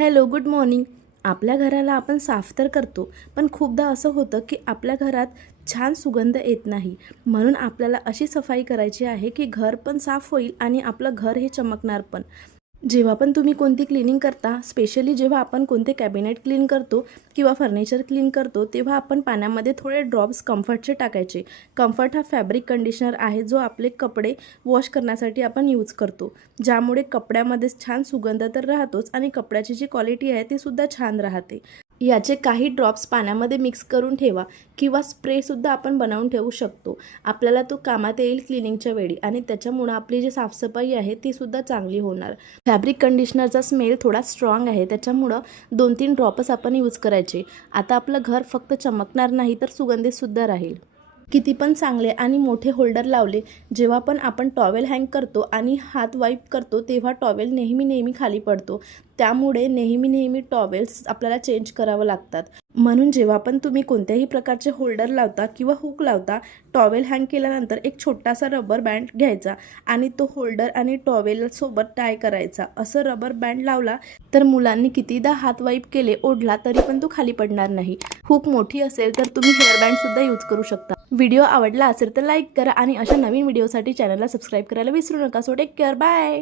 Hello, good morning. आपल्या घराला आपण साफ तर करतो, पण खूपदा असं होतं की आपल्या घरात छान सुगंध येत नाही. म्हणून आपल्याला अशी सफाई करायची आहे की घर पण साफ होईल आणि आपलं घर हे चमकणार पण. जेव्हा पण तुम्ही कोणती क्लिनिंग करता, स्पेशली जेव्हा आपण कोणते कॅबिनेट क्लीन करतो किंवा फर्निचर क्लीन करतो, तेव्हा आपण पाण्यामध्ये थोडे ड्रॉप्स कम्फर्टचे टाकायचे. कम्फर्ट हा फॅब्रिक कंडिशनर आहे, जो आपले कपडे वॉश करण्यासाठी आपण यूज करतो. ज्यामुळे कपड्यामध्ये छान सुगंध तर राहतोच आणि कपड्याची जी क्वालिटी आहे ती सुद्धा छान राहते. याचे काही ड्रॉप्स पाण्यामध्ये मिक्स करून ठेवा किंवा स्प्रेसुद्धा आपण बनवून ठेवू शकतो. आपल्याला तो कामात येईल क्लिनिंगच्या वेळी आणि त्याच्यामुळं आपली जी साफसफाई आहे तीसुद्धा चांगली होणार. फॅब्रिक कंडिशनरचा स्मेल थोडा स्ट्रॉंग आहे, त्याच्यामुळं 2-3 ड्रॉपच आपण यूज करायचे. आता आपलं घर फक्त चमकणार नाही तर सुगंधितसुद्धा राहील. किती पण चांगले आणि मोठे होल्डर लावले, जेव्हा पण आपण टॉवेल हँग करतो आणि हात वाईप करतो तेव्हा टॉवेल नेहमी खाली पडतो. त्यामुळे नेहमी टॉवेल्स आपल्याला चेंज करावं लागतात. म्हणून जेव्हा पण तुम्ही कोणत्याही प्रकारचे होल्डर लावता किंवा हुक लावता, टॉवेल हँग केल्यानंतर एक छोटासा रबर बँड घ्यायचा आणि तो होल्डर आणि टॉवेलसोबत टाय करायचा. असं रबर बँड लावला तर मुलांनी कितीदा हात वाईप केले, ओढला तरी पण तो खाली पडणार नाही. हुक मोठी असेल तर तुम्ही हेअर बँडसुद्धा यूज करू शकता. व्हिडिओ आवडला असेल तर लाईक करा आणि अशा नवीन व्हिडिओसाठी चॅनलला सबस्क्राईब करायला विसरू नका. So take care, bye.